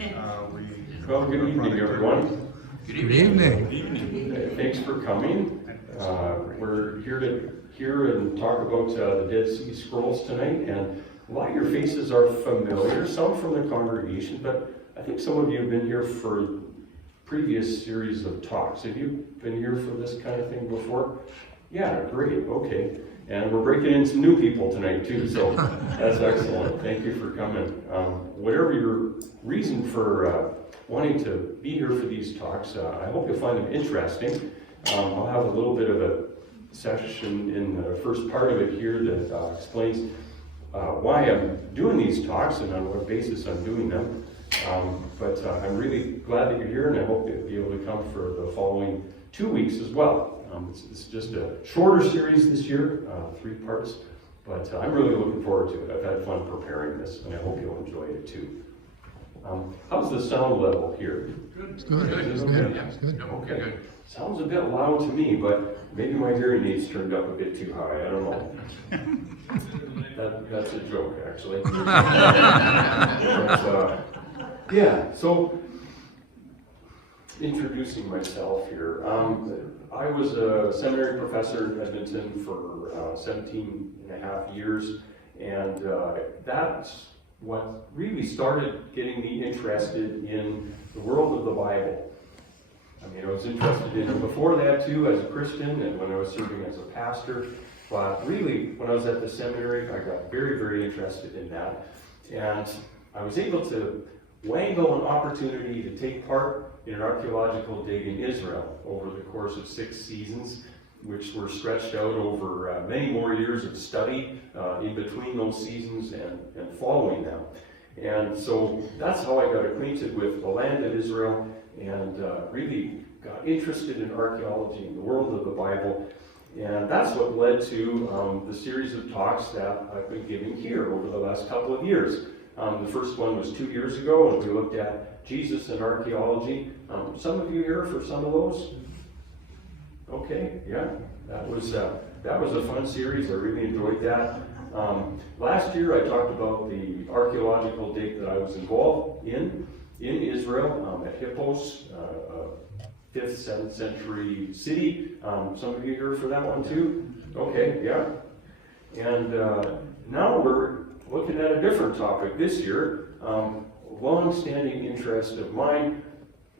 Well, good evening, everyone. Good evening. Thanks for coming. We're here to hear and talk about the Dead Sea Scrolls tonight, and a lot of your faces are familiar, some from the congregation, but I think some of you have been here for previous series of talks. Have you been here for this kind of thing before? Yeah, great, okay. And we're breaking in some new people tonight too, so that's excellent. Thank you for coming. Whatever your reason for wanting to be here for these talks, I hope you'll find them interesting. I'll have a little bit of a session in the first part of it here that explains why I'm doing these talks and on what basis I'm doing them. But I'm really glad that you're here, and I hope you'll be able to come for the following 2 weeks as well. It's just a shorter series this year, 3 parts, but I'm really looking forward to it. I've had fun preparing this, and I hope you'll enjoy it too. How's the sound level here? Good. Good. Okay. Good. Sounds a bit loud to me, but maybe my hearing aids turned up a bit too high. I don't know. That's a joke, actually. But, yeah, so introducing myself here. I was a seminary professor in Edmonton for 17 and a half years, and that's what really started getting me interested in the world of the Bible. I mean, I was interested in it before that too, as a Christian, and when I was serving as a pastor. But really, when I was at the seminary, I got very, very interested in that. And I was able to wangle an opportunity to take part in an archaeological dig in Israel over the course of 6 seasons, which were stretched out over many more years of study in between those seasons and following them. And so that's how I got acquainted with the land of Israel and really got interested in archaeology and the world of the Bible. And that's what led to the series of talks that I've been giving here over the last couple of years. The first one was 2 years ago, and we looked at Jesus and archaeology. Some of you here for some of those? Okay, yeah, that was a fun series. I really enjoyed that. Last year, I talked about the archaeological dig that I was involved in Israel at Hippos, a 5th, 7th century city. Some of you here for that one too? Okay, yeah. And now we're looking at a different topic this year, long-standing interest of mine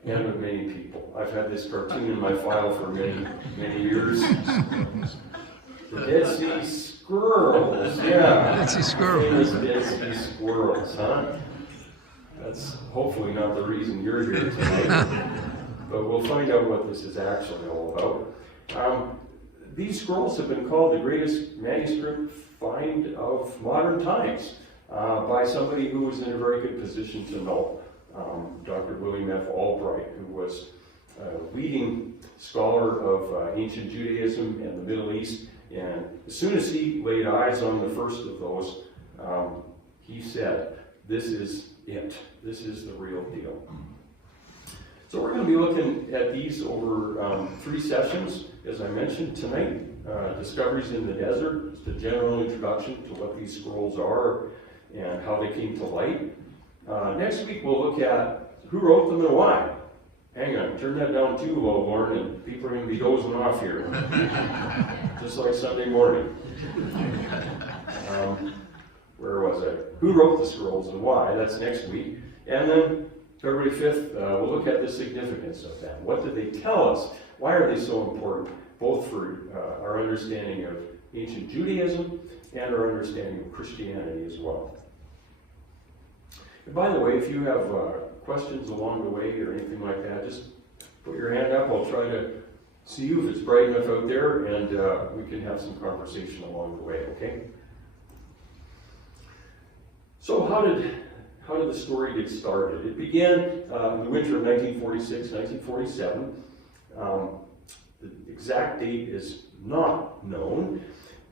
and of many people. I've had this cartoon in my file for many, many years. The Dead Sea Squirrels, yeah. Dead Sea Squirrels. Dead Sea Squirrels, huh? That's hopefully not the reason you're here tonight, but we'll find out what this is actually all about. These scrolls have been called the greatest manuscript find of modern times by somebody who was in a very good position to know, Dr. William F. Albright, who was a leading scholar of ancient Judaism and the Middle East. And as soon as he laid eyes on the first of those, he said, "This is it. This is the real deal." So we're going to be looking at these over 3 sessions, as I mentioned tonight. Discoveries in the Desert, just a general introduction to what these scrolls are and how they came to light. Next week we'll look at who wrote them and why. Hang on, turn that down too low, Lauren, and people are going to be dozing off here. Just like Sunday morning. Where was I? Who wrote the scrolls and why? That's next week. And then February 5th, we'll look at the significance of them. What did they tell us? Why are they so important? Both for our understanding of ancient Judaism and our understanding of Christianity as well. And by the way, if you have questions along the way or anything like that, just put your hand up. I'll try to see you if it's bright enough out there, and we can have some conversation along the way, okay? So how did the story get started? It began in the winter of 1946, 1947. The exact date is not known,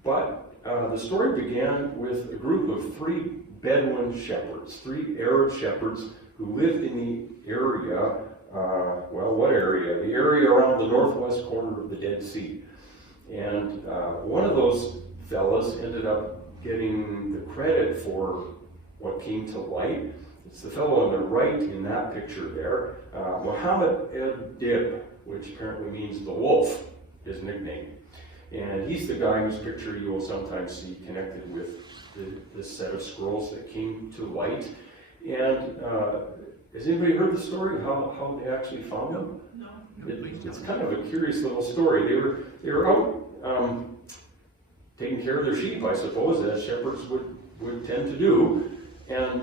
but the story began with a group of 3 Bedouin shepherds, 3 Arab shepherds who lived in the area, what area? The area around the northwest corner of the Dead Sea. And one of those fellas ended up getting the credit for what came to light It's the fellow on the right in that picture there, Muhammad Ed-Dib, which apparently means the wolf, his nickname. And he's the guy whose picture you will sometimes see connected with this set of scrolls that came to light. And has anybody heard the story of how they actually found them? No. It's kind of a curious little story. They were out taking care of their sheep, I suppose, as shepherds would tend to do. And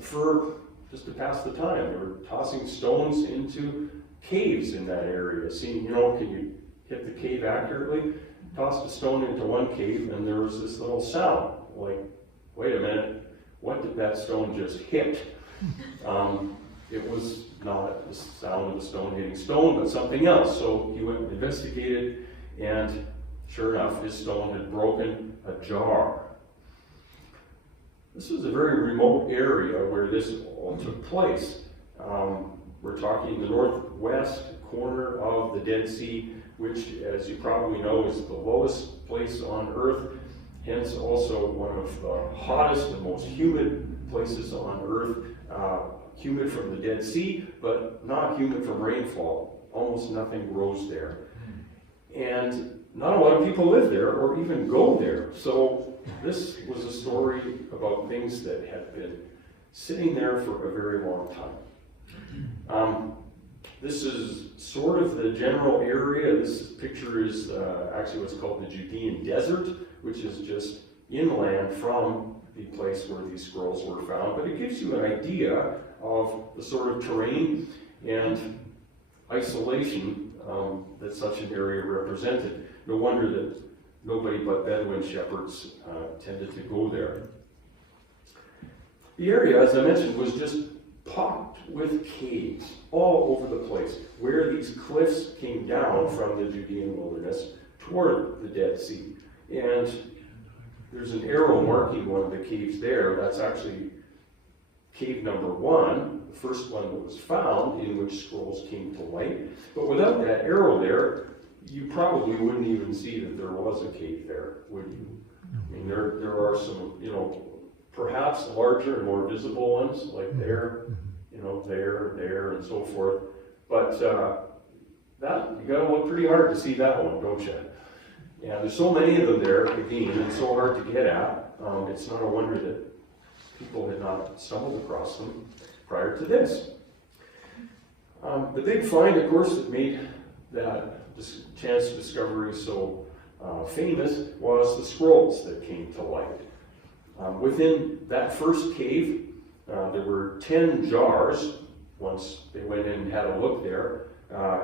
for just to pass the time, they were tossing stones into caves in that area, seeing, can you hit the cave accurately? Tossed a stone into one cave, and there was this little sound, like, wait a minute, what did that stone just hit? It was not the sound of a stone hitting stone, but something else. So he went and investigated, and sure enough, his stone had broken a jar. This was a very remote area where this all took place. We're talking the northwest corner of the Dead Sea, which, as you probably know, is the lowest place on Earth, hence also one of the hottest and most humid places on Earth. Humid from the Dead Sea, but not humid from rainfall. Almost nothing grows there. And not a lot of people live there or even go there. So this was a story about things that had been sitting there for a very long time. This is sort of the general area. This picture is actually what's called the Judean Desert, which is just inland from the place where these scrolls were found. But it gives you an idea of the sort of terrain and isolation that such an area represented. No wonder that nobody but Bedouin shepherds tended to go there. The area, as I mentioned, was just pocked with caves all over the place, where these cliffs came down from the Judean wilderness toward the Dead Sea. And there's an arrow marking one of the caves there. That's actually cave number 1, the first one that was found in which scrolls came to light. But without that arrow there, you probably wouldn't even see that there was a cave there, would you? I mean, there are some, perhaps larger and more visible ones, like there, there, and so forth. But that, you gotta look pretty hard to see that one, don't you? Yeah, there's so many of them there, again, and so hard to get at. It's not a wonder that people had not stumbled across them prior to this. The big find, of course, that made that chance discovery so famous was the scrolls that came to light. Within that first cave, there were 10 jars. Once they went in and had a look there,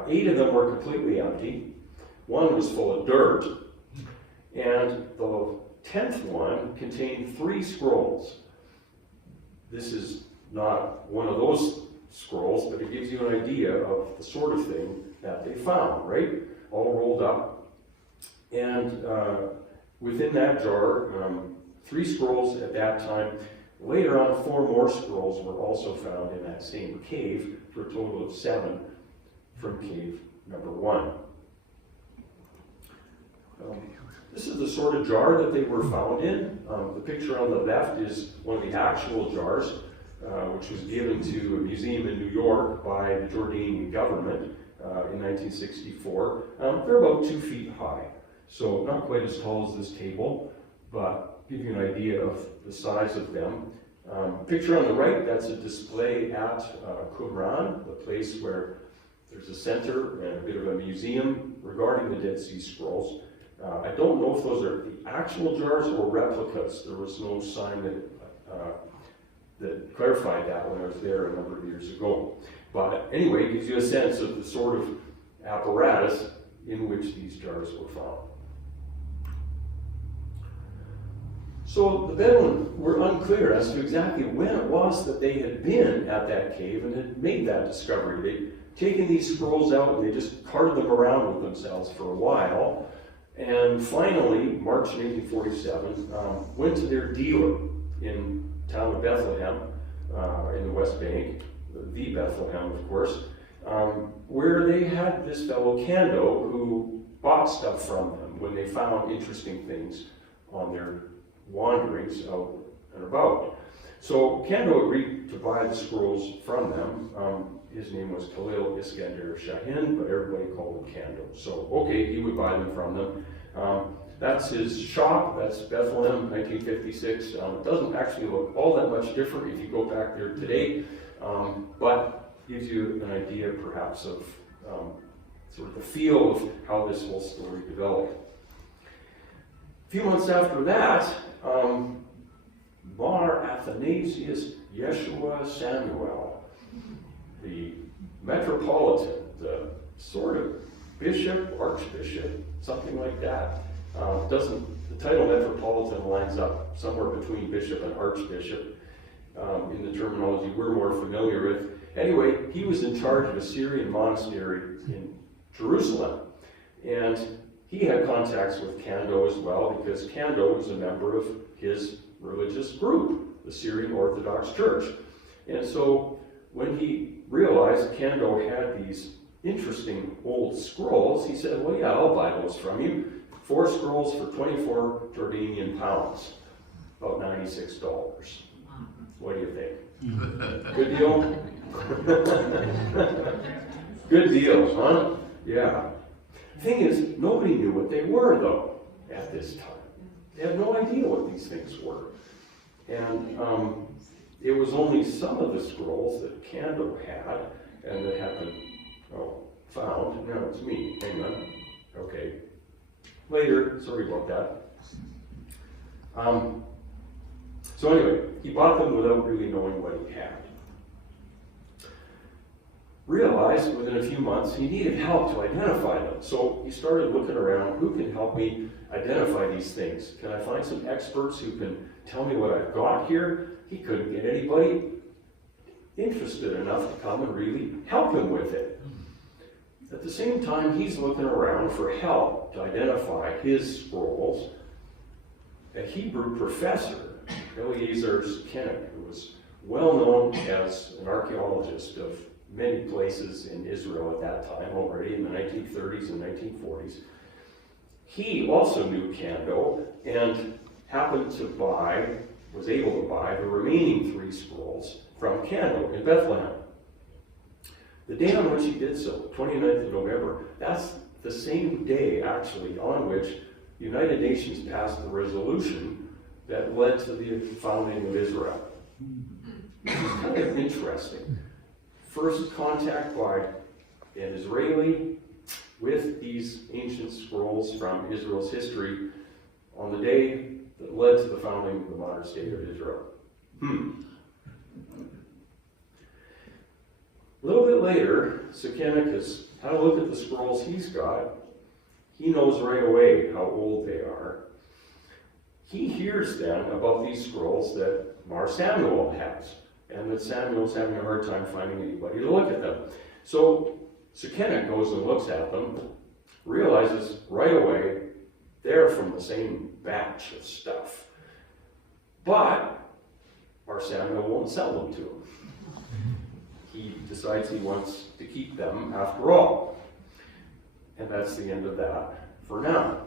8 of them were completely empty. 1 was full of dirt, and the 10th one contained 3 scrolls. This is not one of those scrolls, but it gives you an idea of the sort of thing that they found, right? All rolled up. And within that jar, 3 scrolls at that time. Later on, 4 more scrolls were also found in that same cave, for a total of 7 from cave number 1. This is the sort of jar that they were found in. The picture on the left is one of the actual jars, which was given to a museum in New York by the Jordanian government in 1964. They're about 2 feet high, so not quite as tall as this table, but give you an idea of the size of them. Picture on the right, that's a display at Qumran, the place where there's a center and a bit of a museum regarding the Dead Sea Scrolls. I don't know if those are the actual jars or replicas. There was no sign that clarified that when I was there a number of years ago. But anyway, it gives you a sense of the sort of apparatus in which these jars were found. So the Bedouin were unclear as to exactly when it was that they had been at that cave and had made that discovery. They'd taken these scrolls out and they just carted them around with themselves for a while. And finally, March 1947, went to their dealer in the town of Bethlehem, in the West Bank, the Bethlehem, of course, where they had this fellow Kando who bought stuff from them when they found interesting things on their wanderings out and about. So Kando agreed to buy the scrolls from them. His name was Khalil Iskandar Shahin, but everybody called him Kando. So, okay, he would buy them from them. That's his shop, that's Bethlehem, 1956. It doesn't actually look all that much different if you go back there today, but gives you an idea perhaps of sort of the feel of how this whole story developed. A few months after that, Mar Athanasius Yeshua Samuel, the metropolitan, the sort of bishop, archbishop, something like that. The title metropolitan lines up somewhere between bishop and archbishop in the terminology we're more familiar with. Anyway, he was in charge of a Syrian monastery in Jerusalem, and he had contacts with Kando as well, because Kando was a member of his religious group, the Syrian Orthodox Church. And so when he realized Kando had these interesting old scrolls, he said, well, yeah, I'll buy those from you. 4 scrolls for 24 Jordanian pounds, about $96. What do you think? Good deal? Good deal, huh? Yeah. Thing is, nobody knew what they were, though, at this time. They had no idea what these things were. And it was only some of the scrolls that Kando had, and that had been found. Now it's me. Hang on. Okay. Later. Sorry about that. So anyway, he bought them without really knowing what he had. Realized within a few months he needed help to identify them. So he started looking around, who can help me identify these things? Can I find some experts who can tell me what I've got here? He couldn't get anybody interested enough to come and really help him with it. At the same time, he's looking around for help to identify his scrolls. A Hebrew professor, Eliezer Sukenik, who was well known as an archaeologist of many places in Israel at that time already, in the 1930s and 1940s. He also knew Kando and was able to buy the remaining 3 scrolls from Kando in Bethlehem. The day on which he did so, 29th of November, that's the same day actually on which the United Nations passed the resolution that led to the founding of Israel. It's kind of interesting. First contact by an Israeli with these ancient scrolls from Israel's history on the day that led to the founding of the modern state of Israel. A little bit later, Sukenik has had a look at the scrolls he's got. He knows right away how old they are. He hears then about these scrolls that Mar Samuel has, and that Samuel's having a hard time finding anybody to look at them. So Sukenik goes and looks at them, realizes right away they're from the same batch of stuff. But Mar Samuel won't sell them to him. He decides he wants to keep them after all. And that's the end of that for now.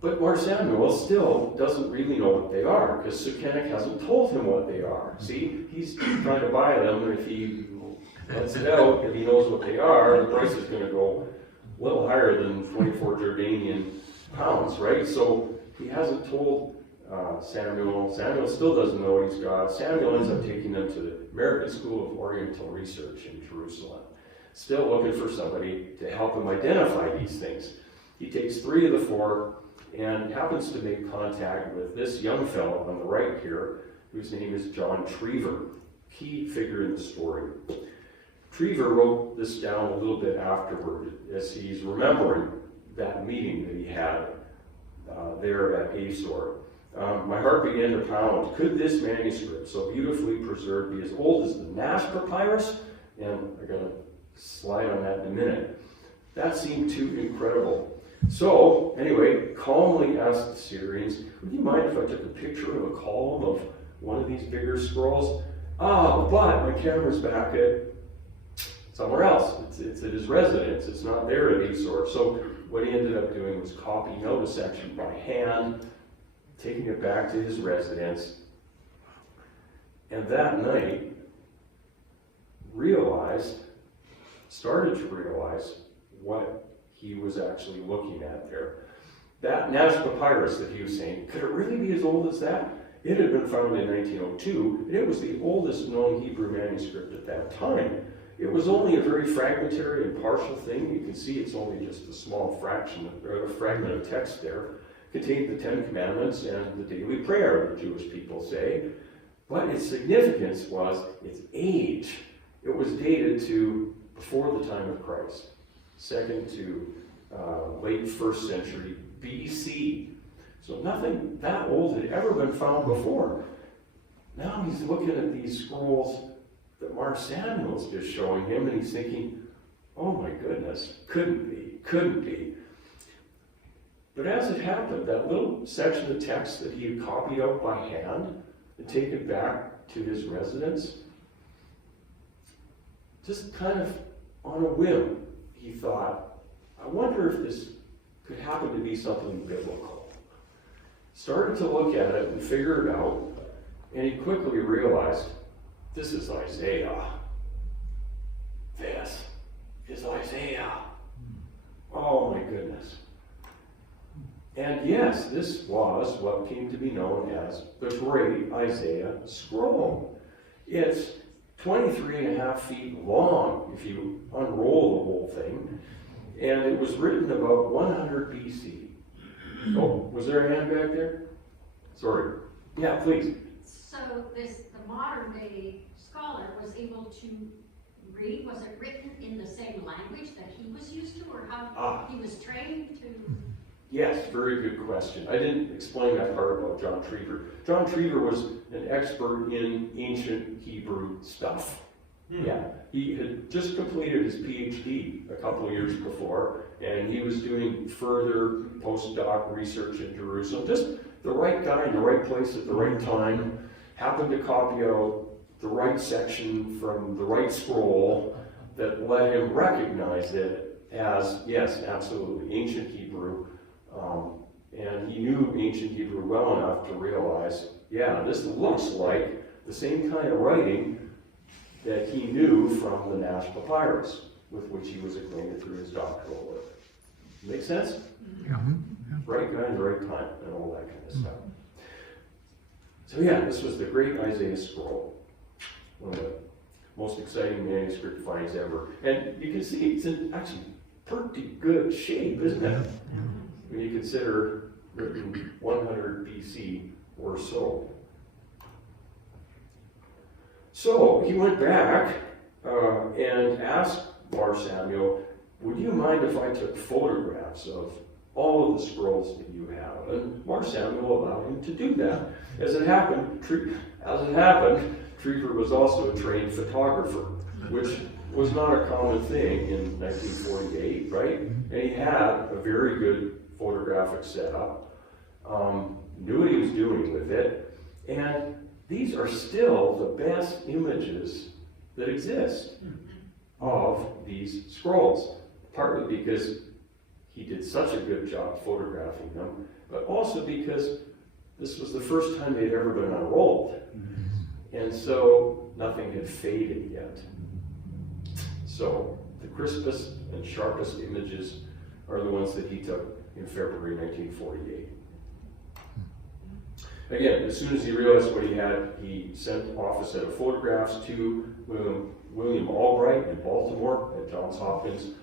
But Mar Samuel still doesn't really know what they are, because Sukenik hasn't told him what they are. See, he's trying to buy them, and if he lets it out, if he knows what they are, the price is going to go a little higher than 24 Jordanian pounds, right? So he hasn't told Samuel. Samuel still doesn't know what he's got. Samuel ends up taking them to the American School of Oriental Research in Jerusalem, still looking for somebody to help him identify these things. He takes 3 of the 4 and happens to make contact with this young fellow on the right here, whose name is John Trever, key figure in the story. Trever wrote this down a little bit afterward as he's remembering that meeting that he had there at Azor. My heart began to pound. Could this manuscript, so beautifully preserved, be as old as the Nash Papyrus? And I'm going to slide on that in a minute. That seemed too incredible. So, anyway, calmly asked the Syrians, would you mind if I took a picture of a column of one of these bigger scrolls? But my camera's back at somewhere else. It's at his residence. It's not there at Azor. So what he ended up doing was copying out a section by hand, taking it back to his residence. and that night started to realize what he was actually looking at there. That Nash papyrus that he was saying, could it really be as old as that? It had been found in 1902, and it was the oldest known Hebrew manuscript at that time. It was only a very fragmentary and partial thing. You can see it's only just a small fragment of text there. It contained the Ten Commandments and the daily prayer, the Jewish people say. But its significance was its age. It was dated to before the time of Christ, second to late 1st century BC. So nothing that old had ever been found before. Now he's looking at these scrolls that Mar Samuel's just showing him, and he's thinking, oh my goodness, couldn't be. But as it happened, that little section of text that he had copied out by hand and taken back to his residence, just kind of on a whim, he thought, I wonder if this could happen to be something biblical. Started to look at it and figure it out, and he quickly realized, this is Isaiah. This is Isaiah. Oh my goodness. And yes, this was what came to be known as the Great Isaiah Scroll. It's 23.5 feet long, if you unroll the whole thing, and it was written about 100 BC. Oh, was there a hand back there? Sorry. Yeah, please. So the modern day scholar was able to read, was it written in the same language that he was used to, or how he was trained to? Yes, very good question. I didn't explain that part about John Triever. John Triever was an expert in ancient Hebrew stuff. Yeah, he had just completed his PhD a couple of years before, and he was doing further postdoc research in Jerusalem. Just the right guy in the right place at the right time, happened to copy out the right section from the right scroll that let him recognize it as, yes, absolutely, ancient Hebrew. And he knew ancient Hebrew well enough to realize, yeah, this looks like the same kind of writing that he knew from the Nash papyrus, with which he was acquainted through his doctoral work. Make sense? Yeah. Right guy in the right time, and all that kind of stuff. So yeah, this was the Great Isaiah Scroll, one of the most exciting manuscript finds ever. And you can see it's in actually pretty good shape, isn't it? When you consider written 100 BC or so. So he went back and asked Mar Samuel, would you mind if I took photographs of all of the scrolls that you have? And Mar Samuel allowed him to do that. As it happened, Triever was also a trained photographer, which was not a common thing in 1948, right? And he had a very good photographic setup, knew what he was doing with it, and these are still the best images that exist of these scrolls, partly because he did such a good job photographing them, but also because this was the first time they'd ever been unrolled. And so nothing had faded yet. So the crispest and sharpest images are the ones that he took in February 1948. Again, as soon as he realized what he had, he sent off a set of photographs to William Albright in Baltimore at Johns Hopkins,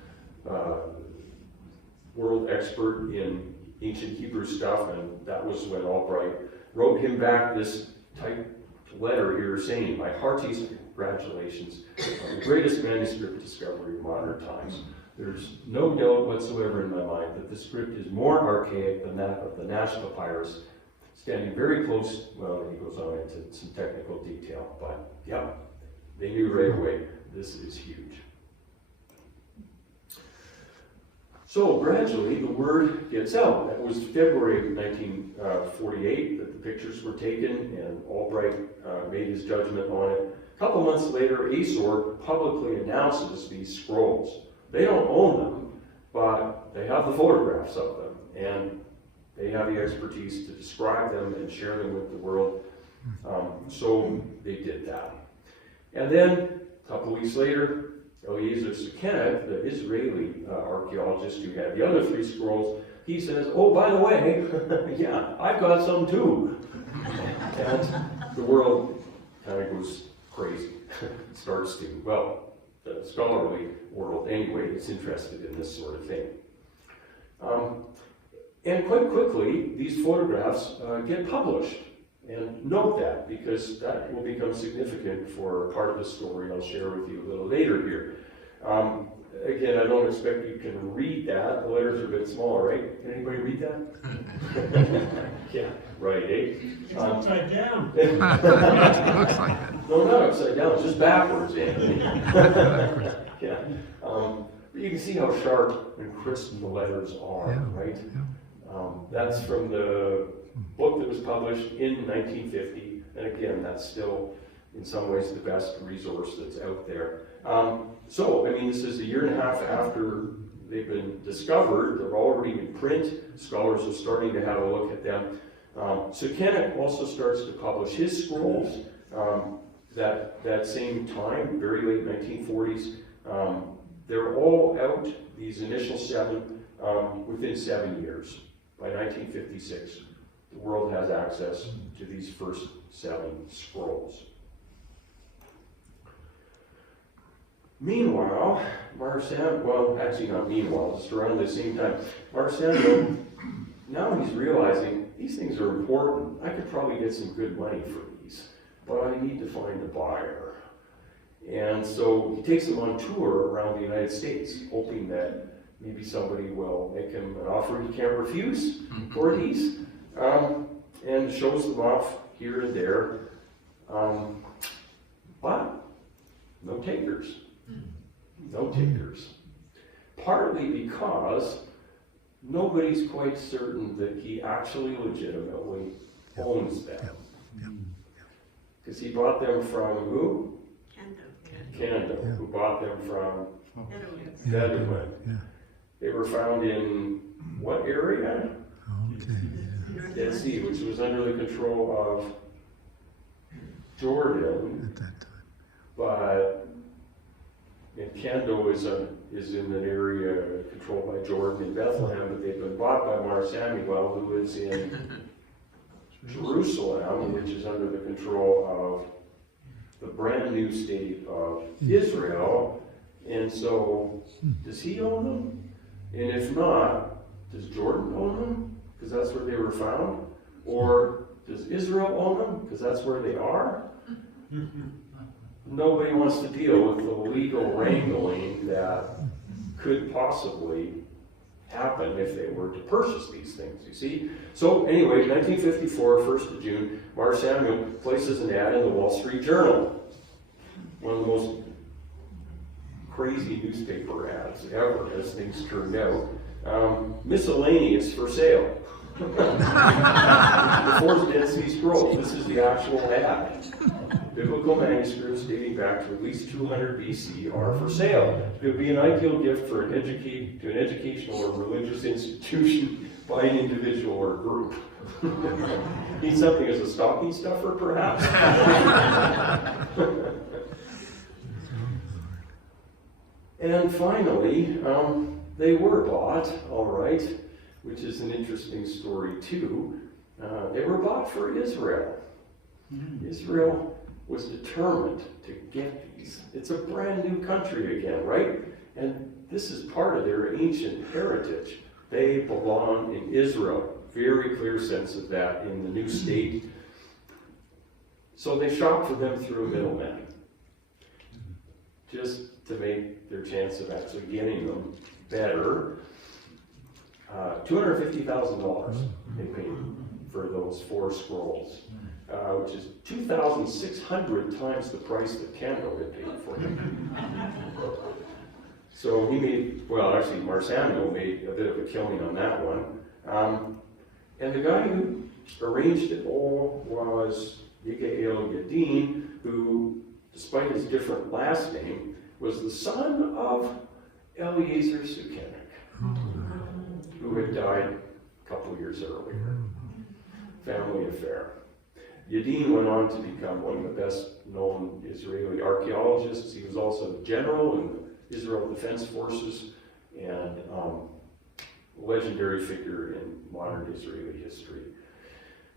world expert in ancient Hebrew stuff, and that was when Albright wrote him back this typed letter here saying, my heartiest congratulations on the greatest manuscript discovery in modern times. There's no doubt whatsoever in my mind that the script is more archaic than that of the Nash papyrus, standing very close, well, he goes on into some technical detail, but yeah, they knew right away, this is huge. So gradually the word gets out. That was February 1948 that the pictures were taken, and Albright made his judgment on it. A couple months later, Asor publicly announces these scrolls. They don't own them, but they have the photographs of them, and they have the expertise to describe them and share them with the world. So they did that. And then, a couple weeks later, Eliezer Sukenik, the Israeli archaeologist who had the other 3 scrolls, he says, oh, by the way, yeah, I've got some too. And the world kind of goes crazy. Starts to, well, the scholarly world anyway is interested in this sort of thing. And quite quickly, these photographs get published. And note that, because that will become significant for part of the story I'll share with you a little later here. Again, I don't expect you can read that. The letters are a bit small, right? Can anybody read that? Yeah, right, eh? It's upside down. Looks like it. No, not upside down, it's just backwards, Anthony. Yeah. But you can see how sharp and crisp the letters are, Yeah, right? yeah. That's from the book that was published in 1950, and again, that's still, in some ways, the best resource that's out there. So, I mean, this is a year and a half after they've been discovered. They're already in print. Scholars are starting to have a look at them. Sukenik also starts to publish his scrolls that same time, very late 1940s. They're all out, these initial 7, within 7 years. By 1956, the world has access to these first 7 scrolls. Meanwhile, actually not meanwhile, just around the same time, Marsanio, now he's realizing these things are important. I could probably get some good money for these, but I need to find a buyer. And so he takes them on tour around the United States, hoping that maybe somebody will make him an offer he can't refuse for these, and shows them off here and there, but no takers. No takers. Partly because nobody's quite certain that he actually legitimately owns them. Because he bought them from who? Kendo, who bought them from Bedouin. Yeah. They were found in what area? Okay. Dead Sea, which was under the control of Jordan, At that time. but and Kendo is in an area controlled by Jordan in Bethlehem, but they've been bought by Mar Samuel, who lives in Jerusalem, which is under the control of the brand new state of Israel. And so, does he own them? And if not, does Jordan own them? Because that's where they were found? Or does Israel own them? Because that's where they are? Nobody wants to deal with the legal wrangling that could possibly happen if they were to purchase these things, you see? So anyway, 1954, 1st of June, Mar Samuel places an ad in the Wall Street Journal. One of the most crazy newspaper ads ever, as things turned out. Miscellaneous for sale. The 4 Dead Sea Scrolls. This is the actual ad. Biblical manuscripts dating back to at least 200 BC are for sale. It would be an ideal gift for to an educational or religious institution by an individual or group. Need something as a stocking stuffer, perhaps? And finally, they were bought, all right, which is an interesting story too. They were bought for Israel. Israel was determined to get these. It's a brand new country again, right? And this is part of their ancient heritage. They belong in Israel. Very clear sense of that in the new state. So they shopped for them through a middleman, just to make their chance of actually getting them better. $250,000 they paid for those 4 scrolls, which is 2,600 times the price that Kendo had paid for them. So he made, well, actually, Mar Samuel made a bit of a killing on that one. And the guy who arranged it all was Yigael Yadin, who, despite his different last name, was the son of Eliezer Sukenik, who had died a couple years earlier. Family affair. Yadin went on to become one of the best-known Israeli archaeologists. He was also a general in the Israel Defense Forces and a legendary figure in modern Israeli history.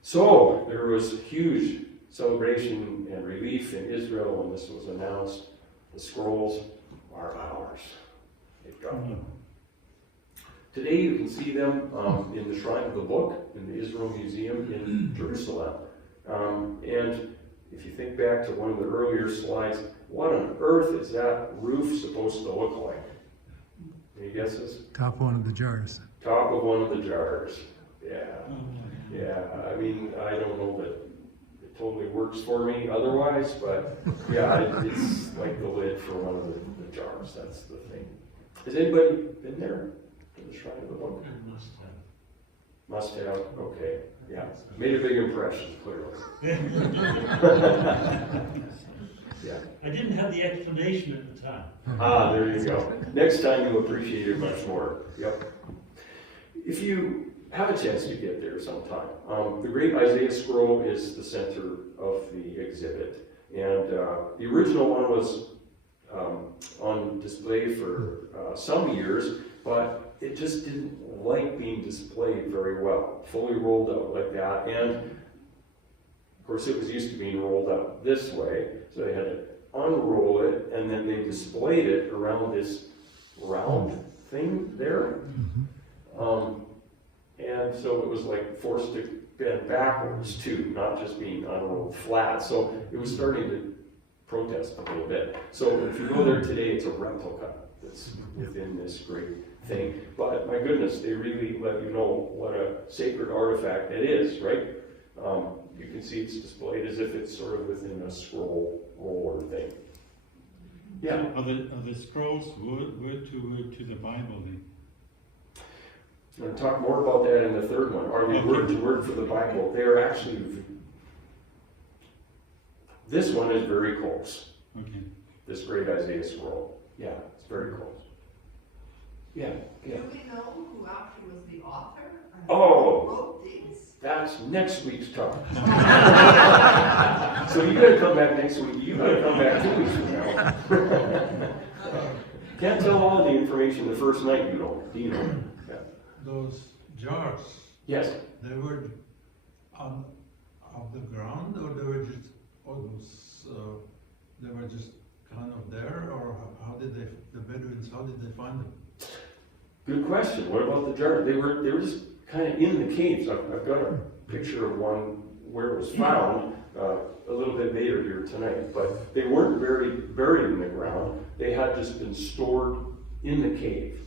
So there was huge celebration and relief in Israel when this was announced. The scrolls are ours. They've got them. Today you can see them in the Shrine of the Book in the Israel Museum in Jerusalem. And if you think back to one of the earlier slides, what on earth is that roof supposed to look like? Any guesses? Top one of the jars. Top of one of the jars. Yeah. Yeah, I mean, I don't know that it totally works for me otherwise, but yeah, it's like the lid for one of the jars. That's the thing. Has anybody been there to the Shrine of the Book? Must have, okay, yeah. Made a big impression, clearly. Yeah. I didn't have the explanation at the time. Ah, there you go. Next time you'll appreciate it much more. Yep. If you have a chance to get there sometime, the Great Isaiah Scroll is the center of the exhibit. And the original one was on display for some years, but it just didn't like being displayed very well. Fully rolled out like that. And of course it was used to being rolled out this way, so they had to unroll it and then they displayed it around this round thing there. And so it was like forced to bend backwards too, not just being unrolled flat. So it was starting to protest a little bit. So if you go there today, it's a replica that's within this great thing. But my goodness, they really let you know what a sacred artifact it is, right? You can see it's displayed as if it's sort of within a scroll roller thing. Yeah. Are the scrolls word to the Bible then? I'm going to talk more about that in the third one. Are they word to word for the Bible? They're actually, this one is very close. Okay. This great Isaiah scroll. Yeah, it's very close. Yeah, yeah. Do we know who actually was the author? Oh. Who wrote these? That's next week's talk. So you gotta come back next week. You gotta come back 2 weeks from now. Can't tell all the information the first night, you know. Yeah. Those jars, Yes. they were on the ground, or they were just, they were just kind of there, or how did they, the Bedouins, how did they find them? Good question. What about the jar? They were just kind of in the caves. I've got a picture of one where it was found a little bit later here tonight, but they weren't buried in the ground. They had just been stored in the cave.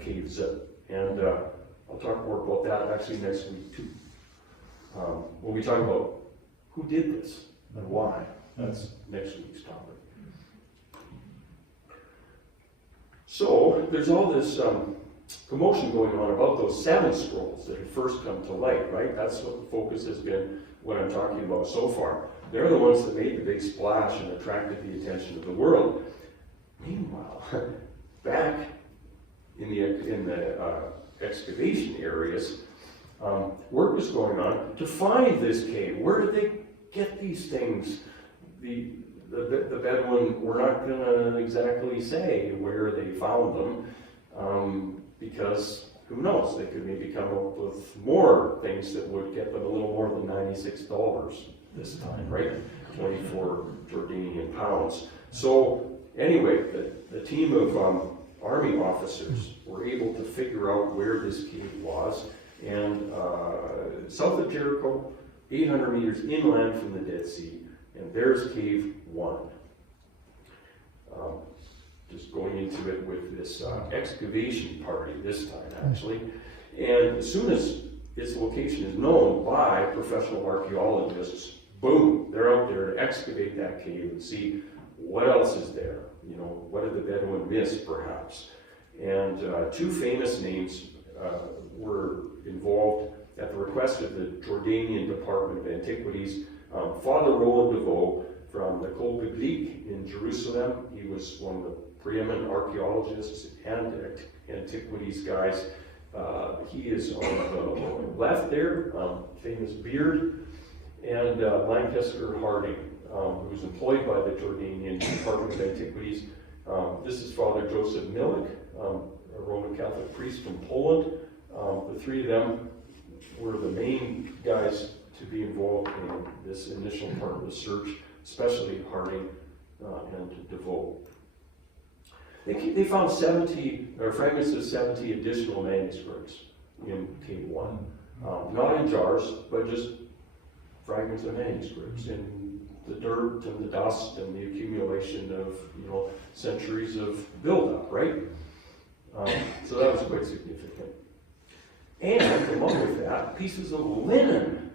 Cave zip. And I'll talk more about that actually next week too. We'll be talking about who did this and why. That's next week's topic. So there's all this commotion going on about those 7 scrolls that had first come to light, right? That's what the focus has been, what I'm talking about so far. They're the ones that made the big splash and attracted the attention of the world. Meanwhile, back in the excavation areas, work was going on to find this cave. Where did they get these things? The Bedouin were not going to exactly say where they found them, because who knows, they could maybe come up with more things that would get them a little more than $96 this time, right? 24 Jordanian pounds. So anyway, the team of army officers were able to figure out where this cave was, and south of Jericho, 800 meters inland from the Dead Sea, and there's cave 1. Just going into it with this excavation party this time, actually. And as soon as its location is known by professional archaeologists, boom, they're out there to excavate that cave and see what else is there. You know, what did the Bedouin miss, perhaps? And 2 famous names were involved at the request of the Jordanian Department of Antiquities. Father Roland DeVoe from the Kol Publique in Jerusalem. He was one of the preeminent archaeologists and antiquities guys. He is on the left there, famous beard. and Lancaster Harding, who was employed by the Jordanian Department of Antiquities. This is Father Joseph Milik, a Roman Catholic priest from Poland. The three of them were the main guys to be involved in this initial part of the search, especially Harding and DeVoe. They found 70, or fragments of 70 additional manuscripts in Cave 1. Not in jars, but just fragments of manuscripts in the dirt and the dust and the accumulation of, centuries of buildup, right? So that was quite significant. And along with that, pieces of linen.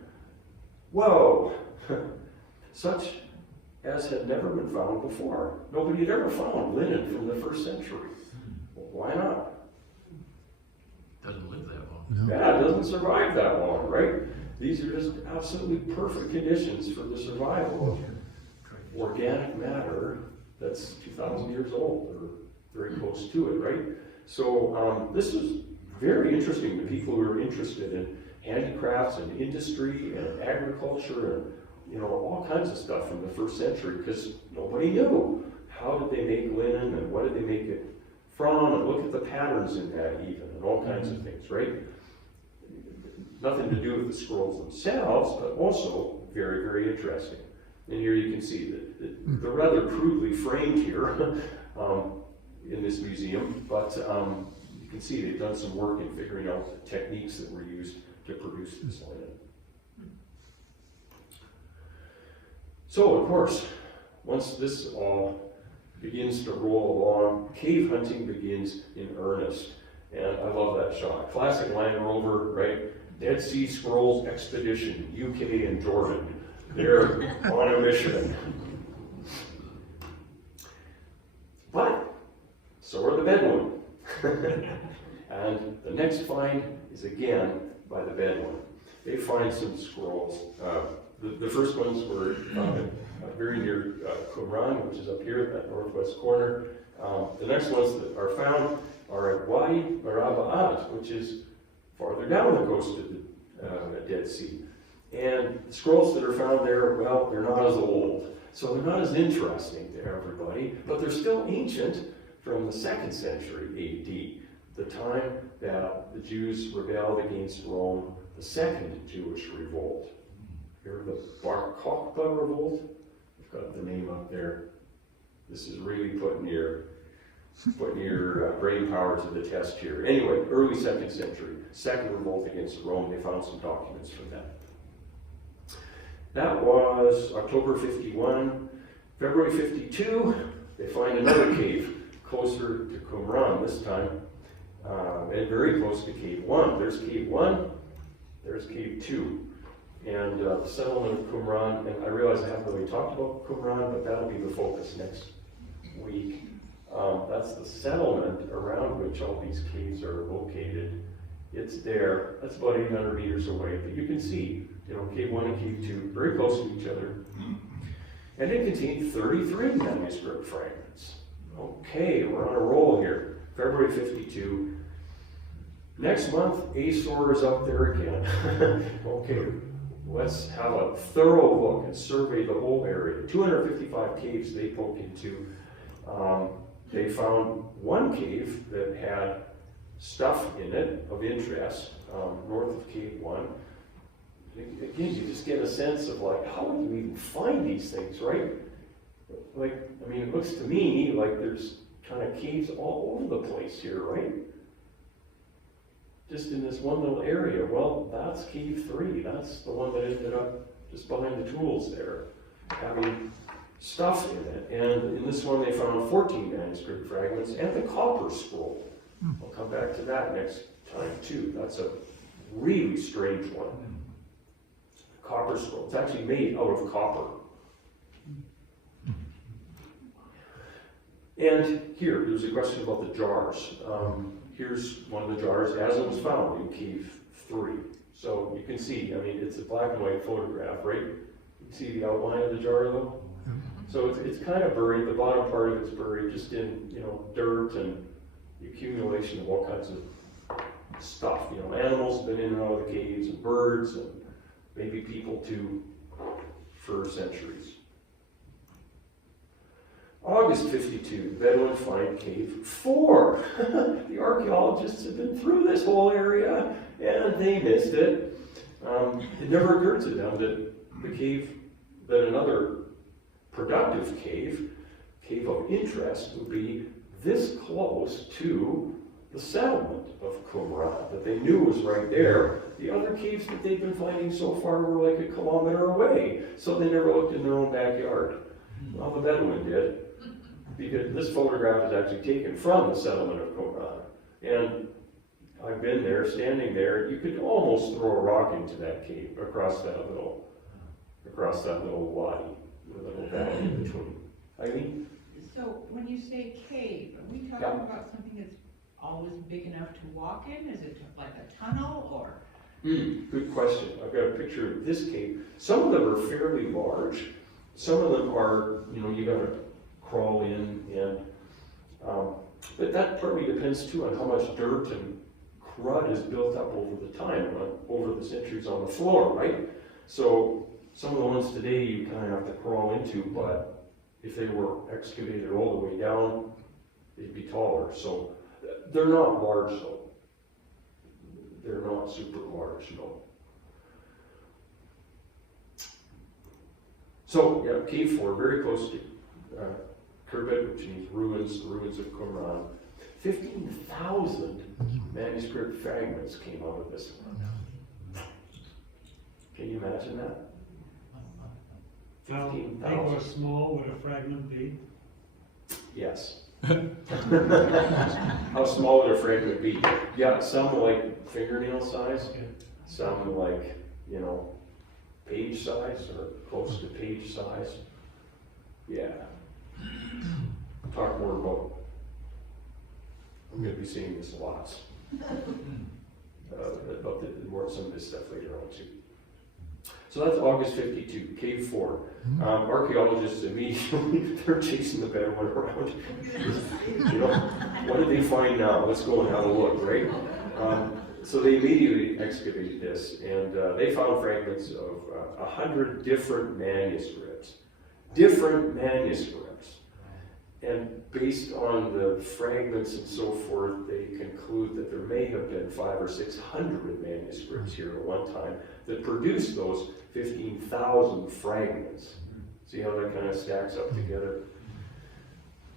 Whoa! Such as had never been found before. Nobody had ever found linen from the 1st century. Well, why not? Doesn't live that long. Yeah, it doesn't survive that long, right? These are just absolutely perfect conditions for the survival of organic matter that's 2,000 years old, or very close to it, right? So this is very interesting to people who are interested in handicrafts and industry and agriculture and all kinds of stuff from the 1st century, because nobody knew. How did they make linen, and what did they make it from, and look at the patterns in that even, and all kinds of things, right? Nothing to do with the scrolls themselves, but also very, very interesting. And here you can see that they're rather crudely framed here in this museum, but you can see they've done some work in figuring out the techniques that were used to produce this linen. So, of course, once this all begins to roll along, cave hunting begins in earnest. And I love that shot. Classic Land Rover, right? Dead Sea Scrolls Expedition, UK and Jordan. They're on a mission. But, so are the Bedouin. And the next find is again by the Bedouin. They find some scrolls. The first ones were found very near Qumran, which is up here at that northwest corner. The next ones that are found are at Wadi Maraba'at, which is farther down the coast of the Dead Sea. And the scrolls that are found there, well, they're not as old, so they're not as interesting to everybody, but they're still ancient from the 2nd century AD, the time that the Jews rebelled against Rome, the Second Jewish Revolt. Hear of the Bar Kokhba Revolt? I've got the name up there. This is really putting your brain power to the test here. Anyway, early 2nd century, Second Revolt against Rome. They found some documents from that. That was October 51. February 52, they find another cave closer to Qumran this time, and very close to Cave 1. There's Cave 1, there's Cave 2. And the settlement of Qumran, and I realize I haven't really talked about Qumran, but that'll be the focus next week. That's the settlement around which all these caves are located. It's there. That's about 800 meters away, but you can see, Cave 1 and Cave 2, very close to each other. And it contained 33 manuscript fragments. Okay, we're on a roll here. February 52. Next month, Azor is up there again. Okay, let's have a thorough look and survey the whole area. 255 caves they poke into. They found one cave that had stuff in it of interest, north of Cave 1. Again, you just get a sense of how would you even find these things, right? It looks to me like there's kind of caves all over the place here, right? Just in this one little area. Well, that's Cave 3. That's the one that ended up just behind the tools there, having stuff in it. And in this one they found 14 manuscript fragments and the copper scroll. I'll come back to that next time too. That's a really strange one. Copper scroll. It's actually made out of copper. And here, there's a question about the jars. Here's one of the jars as it was found in Cave 3. So you can see, it's a black and white photograph, right? You can see the outline of the jar though? So it's kind of buried, the bottom part of it's buried just in, dirt and the accumulation of all kinds of stuff. Animals have been in and out of the caves, and birds, and maybe people to for centuries. August 52, Bedouin find cave 4. The archaeologists had been through this whole area and they missed it. It never occurred to them that another productive cave of interest would be this close to the settlement of Qumran, that they knew was right there. The other caves that they'd been finding so far were like a kilometer away, so they never looked in their own backyard. Well, the Bedouin did, because this photograph is actually taken from the settlement of Qumran. And I've been there, standing there, you could almost throw a rock into that cave across that little wadi, the little valley in between. Eileen? So when you say cave, are we talking Yeah. about something that's always big enough to walk in? Is it like a tunnel or? Good question. I've got a picture of this cave. Some of them are fairly large. Some of them are, you gotta crawl in and, but that partly depends too on how much dirt and crud is built up over the time, over the centuries on the floor, right? So some of the ones today you kind of have to crawl into, but if they were excavated all the way down, they'd be taller. So they're not large though. They're not super large, no. So, yeah, cave 4, very close to Khirbet, which means ruins, the ruins of Qumran. 15,000 manuscript fragments came out of this one. Can you imagine that? How big 15,000. or small would a fragment be? Yes. How small would a fragment be? Yeah, some like fingernail size, Okay. some like, page size or close to page size. Yeah. Talk more about, I'm going to be seeing this lots. About some of this stuff later on too. So that's August 52, Cave 4. Archaeologists immediately, they're chasing the Bedouin around. What did they find now? Let's go and have a look, right? So they immediately excavated this, and they found fragments of 100 different manuscripts. And based on the fragments and so forth, they conclude that there may have been 500 or 600 manuscripts here at one time that produced those 15,000 fragments. See how that kind of stacks up together?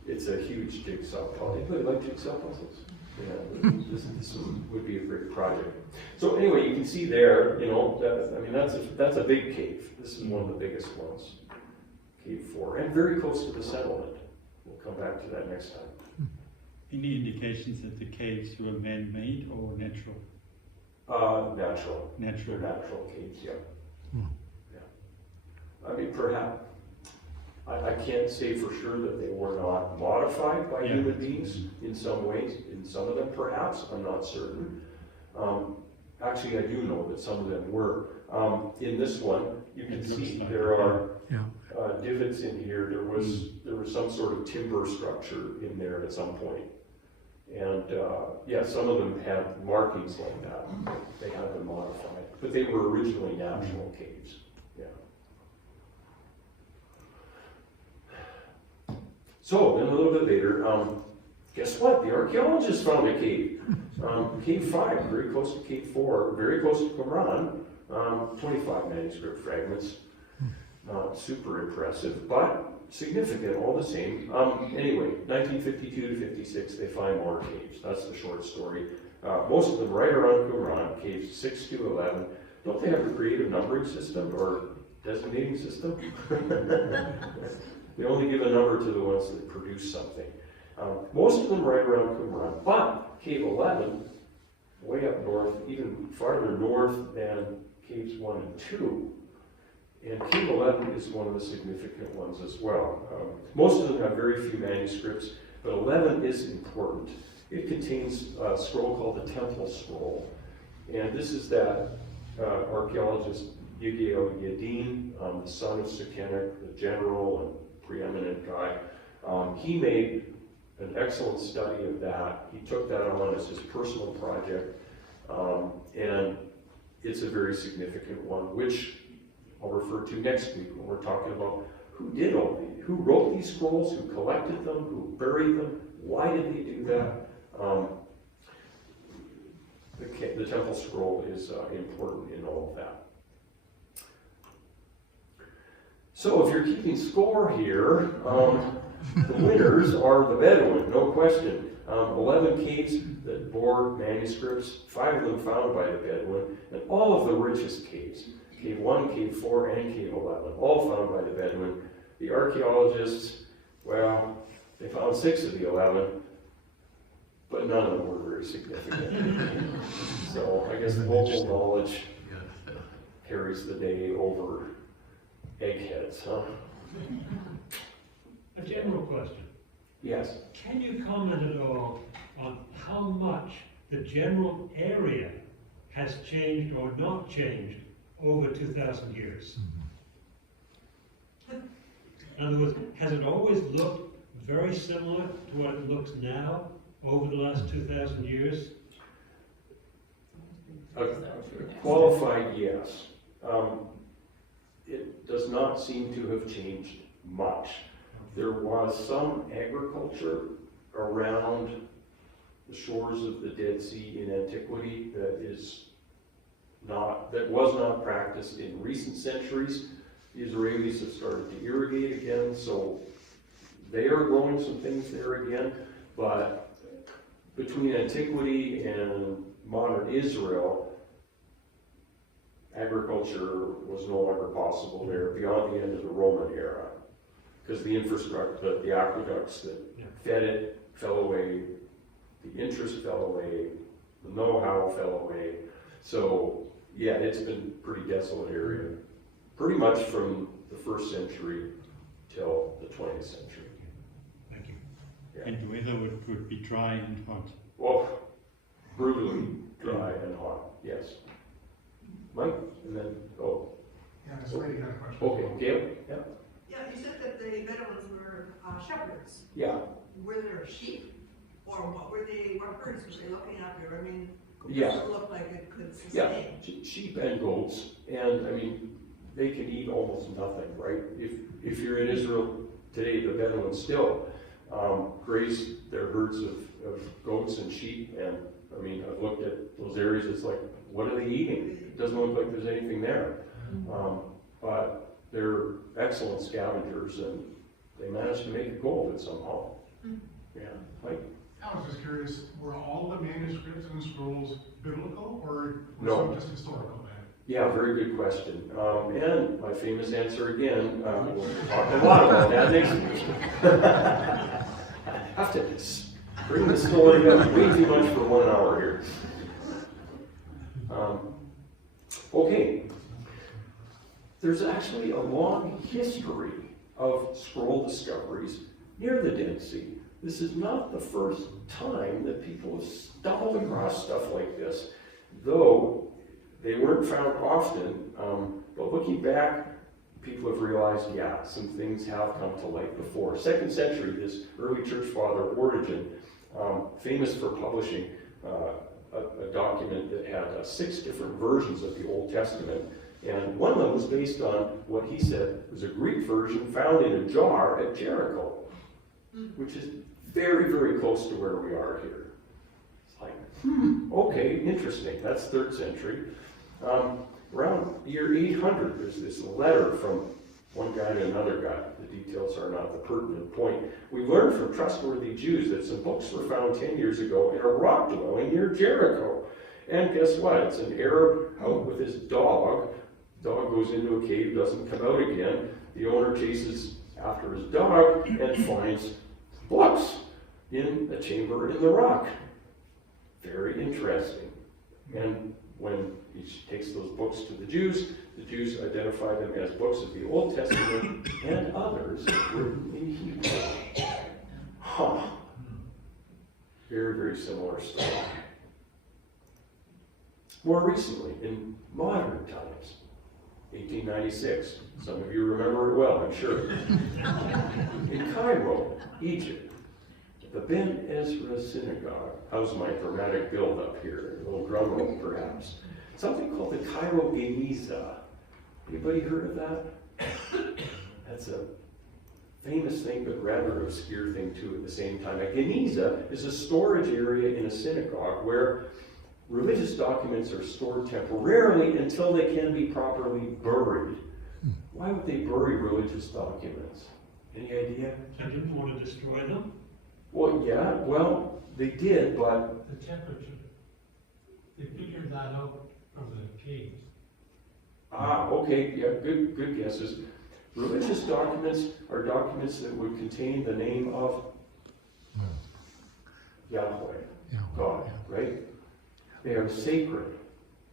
It's a huge jigsaw puzzle. Anybody like jigsaw puzzles? Yeah, this would be a great project. So anyway, you can see there, that's a big cave. This is one of the biggest ones, Cave 4, and very close to the settlement. We'll come back to that next time. Any indications that the caves were man-made or natural? Natural. They're natural caves, yeah. Yeah. I mean, perhaps, I can't say for sure that they were not modified by human beings in some ways. In some of them, perhaps, I'm not certain. Actually, I do know that some of them were. In this one, you can see there are divots in here. There was some sort of timber structure in there at some point. And some of them had markings like that. They have been modified, but they were originally natural caves. Yeah. So then a little bit later, guess what? The archaeologists found a cave. Cave 5, very close to Cave 4, very close to Qumran. 25 manuscript fragments. Not super impressive, but significant all the same. Anyway, 1952 to 56, they find more caves. That's the short story. Most of them right around Qumran, caves 6 to 11. Don't they have a creative numbering system or designating system? They only give a number to the ones that produce something. Most of them right around Qumran, but Cave 11, way up north, even farther north than Caves 1 and 2. And Cave 11 is one of the significant ones as well. Most of them have very few manuscripts, but 11 is important. It contains a scroll called the Temple Scroll. And this is that archaeologist Yigeo Yadin, the son of Sukenik, the general and preeminent guy. He made an excellent study of that. He took that on as his personal project. And it's a very significant one, which I'll refer to next week when we're talking about who did all these, who wrote these scrolls, who collected them, who buried them, why did they do that? The temple scroll is important in all of that. So if you're keeping score here, the winners are the Bedouin, no question. 11 caves that bore manuscripts, 5 of them found by the Bedouin, and all of the richest caves, Cave 1, Cave 4, and Cave 11, all found by the Bedouin. The archaeologists, well, they found 6 of the 11, but none of them were very significant. So I guess local knowledge Yeah. carries the day over eggheads, huh? A general question. Yes. Can you comment at all on how much the general area has changed or not changed over 2,000 years? In other words, has it always looked very similar to what it looks now over the last 2,000 years? Qualified, yes. It does not seem to have changed much. There was some agriculture around the shores of the Dead Sea in antiquity that was not practiced in recent centuries. The Israelis have started to irrigate again, so they are growing some things there again, but between antiquity and modern Israel, agriculture was no longer possible there beyond the end of the Roman era, because the infrastructure, the aqueducts that fed it fell away, the interest fell away, the know-how fell away. So yeah, it's been a pretty desolate area, pretty much from the 1st century till the 20th century. Thank you. And the weather would be dry and hot. Well, brutally dry and hot, yes. Mike, and then, Yeah, this lady had a question. okay, Gail? Yeah. Yeah, you said that the Bedouins were shepherds. Yeah, Were there sheep? Or what were they, what herds were they looking after? I mean, Yeah. it looked like it could yeah, sustain. sheep and goats, and I mean, they can eat almost nothing, right? If you're in Israel today, the Bedouins still graze their herds of goats and sheep, and I mean, I've looked at those areas, it's like, what are they eating? It doesn't look like there's anything there. But they're excellent scavengers, and they managed to make a go of it somehow. Yeah, like, I was just curious, were all the manuscripts and scrolls biblical or No. some just historical? yeah, very good question. And my famous answer again, we'll talk a lot about that next week. I have to bring the story up way too much for 1 hour here. Okay. There's actually a long history of scroll discoveries near the Dead Sea. This is not the first time that people have stumbled across stuff like this, though they weren't found often. But looking back, people have realized, yeah, some things have come to light before. 2nd century, this early church father, Origen, famous for publishing a document that had 6 different versions of the Old Testament. And one of them was based on what he said was a Greek version found in a jar at Jericho, which is very, very close to where we are here. It's like, okay, interesting. That's 3rd century. Around the year 800, there's this letter from one guy to another guy. The details are not the pertinent point. We learned from trustworthy Jews that some books were found 10 years ago in a rock dwelling near Jericho. And guess what? It's an Arab out with his dog. Dog goes into a cave, doesn't come out again. The owner chases after his dog and finds books in a chamber in the rock. Very interesting. And when he takes those books to the Jews identify them as books of the Old Testament and others written in Hebrew. Huh. Very, very similar story. More recently, in modern times, 1896. Some of you remember it well, I'm sure. In Cairo, Egypt, the Ben Ezra Synagogue. How's my dramatic build up here? A little drum roll, perhaps. Something called the Cairo Geniza Anybody heard of that? That's a famous thing, but rather obscure thing too at the same time. A geniza is a storage area in a synagogue where religious documents are stored temporarily until they can be properly buried. Why would they bury religious documents? Any idea? I didn't want to destroy them. Well, yeah, well, they did, but The temperature, they figured that out from the caves. okay, yeah, good guesses. Religious documents are documents that would contain the name of Yahweh, Yeah. God, right? They are sacred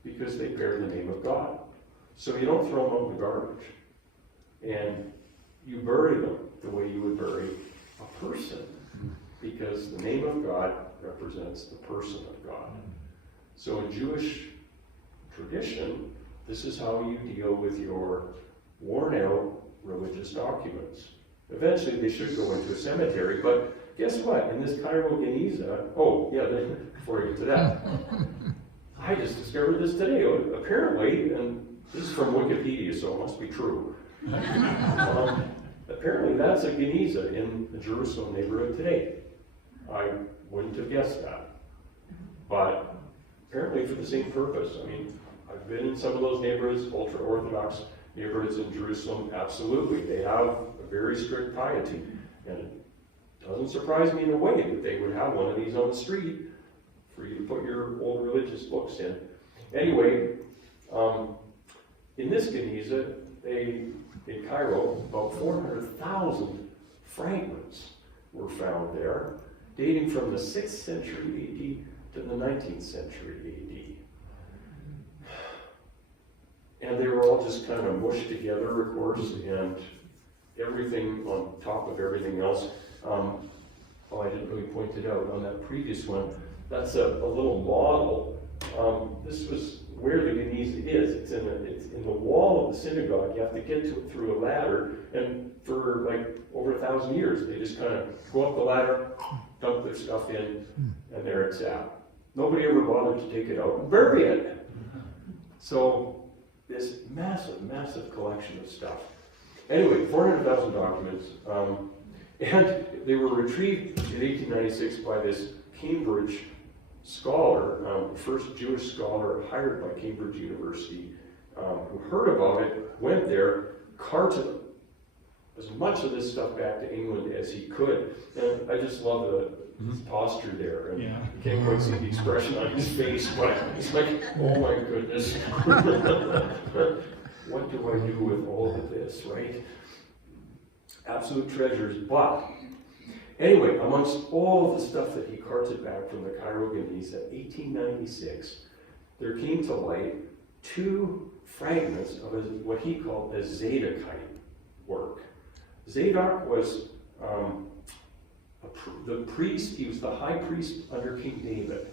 because they bear the name of God. So you don't throw them out in the garbage. And you bury them the way you would bury a person, because the name of God represents the person of God. So in Jewish tradition, this is how you deal with your worn out religious documents. Eventually they should go into a cemetery, but guess what? In this Cairo Geniza, before I get to that, I just discovered this today. Apparently, and this is from Wikipedia, so it must be true. Apparently that's a Geniza in the Jerusalem neighborhood today. I wouldn't have guessed that. But apparently for the same purpose. I mean, I've been in some of those neighborhoods, ultra-Orthodox neighborhoods in Jerusalem, absolutely. They have a very strict piety. And it doesn't surprise me in a way that they would have one of these on the street for you to put your old religious books in. Anyway, in this Geniza, in Cairo, about 400,000 fragments were found there, dating from the 6th century AD to the 19th century AD. And they were all just kind of mushed together, of course, and everything on top of everything else. I didn't really point it out on that previous one. That's a little model. This was where the Geniza is. It's in the wall of the synagogue. You have to get to it through a ladder, and for like over 1,000 years, they just kind of go up the ladder, dump their stuff in, and there it's at. Nobody ever bothered to take it out and bury it. So this massive, massive collection of stuff. Anyway, 400,000 documents, and they were retrieved in 1896 by this Cambridge scholar, the first Jewish scholar hired by Cambridge University, who heard about it, went there, carted as much of this stuff back to England as he could. And I just love his posture there. And Yeah. you can't quite see the expression on his face, but he's like, oh my goodness. What do I do with all of this, right? Absolute treasures. But anyway, amongst all of the stuff that he carted back from the Cairo Geniza, 1896, there came to light 2 fragments of what he called a Zadokite work. Zadok was the priest, he was the high priest under King David.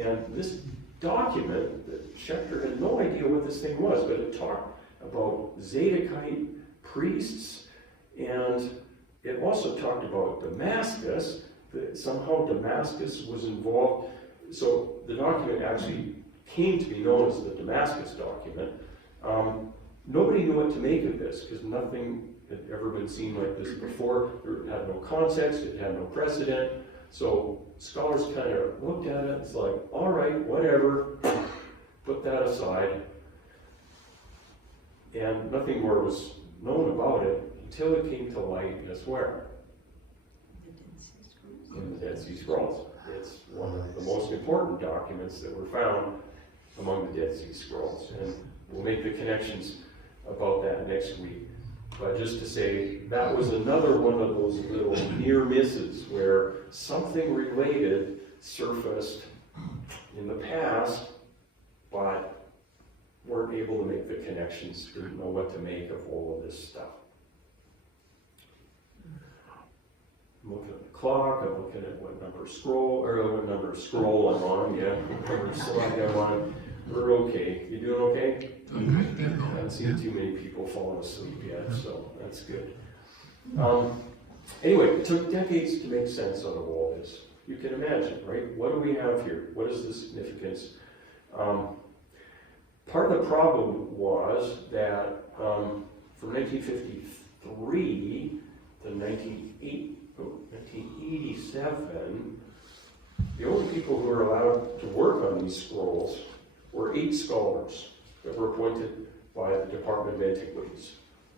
And this document, that Schechter had no idea what this thing was, but it talked about Zadokite priests, and it also talked about Damascus, that somehow Damascus was involved. So the document actually came to be known as the Damascus document. Nobody knew what to make of this because nothing had ever been seen like this before. It had no context, it had no precedent. So scholars kind of looked at it, it's like, all right, whatever, put that aside. And nothing more was known about it until it came to light, guess where? In the Dead Sea Scrolls. It's one of the most important documents that were found among the Dead Sea Scrolls. And we'll make the connections about that next week. But just to say, that was another one of those little near misses where something related surfaced in the past, but weren't able to make the connections, didn't know what to make of all of this stuff. I'm looking at the clock, I'm looking at what number scroll I'm on, yeah, what number slide I'm on. We're okay. You doing okay? I haven't seen too many people falling asleep yet, so that's good. Anyway, it took decades to make sense out of all this. You can imagine, right? What do we have here? What is the significance? Part of the problem was that from 1953 to 1987, the only people who were allowed to work on these scrolls were 8 scholars that were appointed by the Department of Antiquities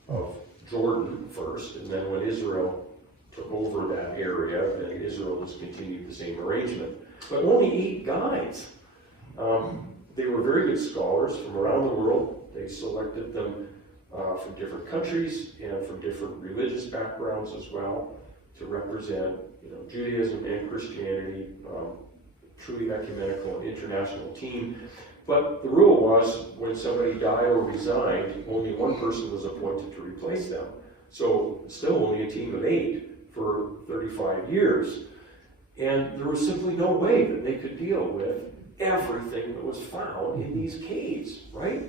of Jordan first, and then when Israel took over that area, then Israel has continued the same arrangement. But only 8 guides. They were very good scholars from around the world. They selected them from different countries and from different religious backgrounds as well to represent, Judaism and Christianity, truly ecumenical and international team. But the rule was when somebody died or resigned, only one person was appointed to replace them. So still only a team of 8 for 35 years. And there was simply no way that they could deal with everything that was found in these caves, right?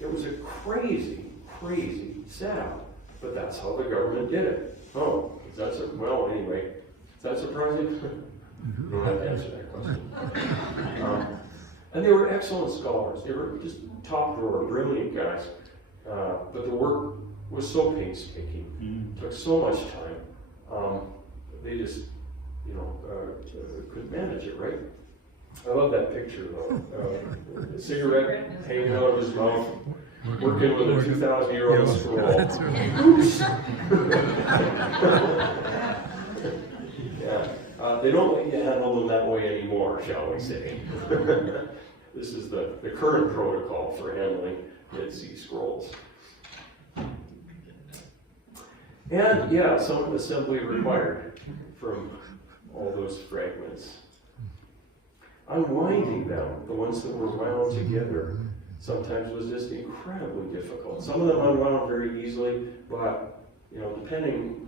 It was a crazy, crazy setup. But that's how the government did it. Oh, well, anyway, is that surprising? You don't have to answer that question. And they were excellent scholars. They were just top drawer, brilliant guys. But the work was so painstaking. It took so much time. They just, couldn't manage it, right? I love that picture though. A cigarette hanging out of his mouth, working with a 2,000-year-old scroll. Oops. Yeah. They don't let you handle them that way anymore, shall we say. This is the current protocol for handling Dead Sea Scrolls. And yeah, some assembly required from all those fragments. Unwinding them, the ones that were wound together, sometimes was just incredibly difficult. Some of them unwound very easily, but depending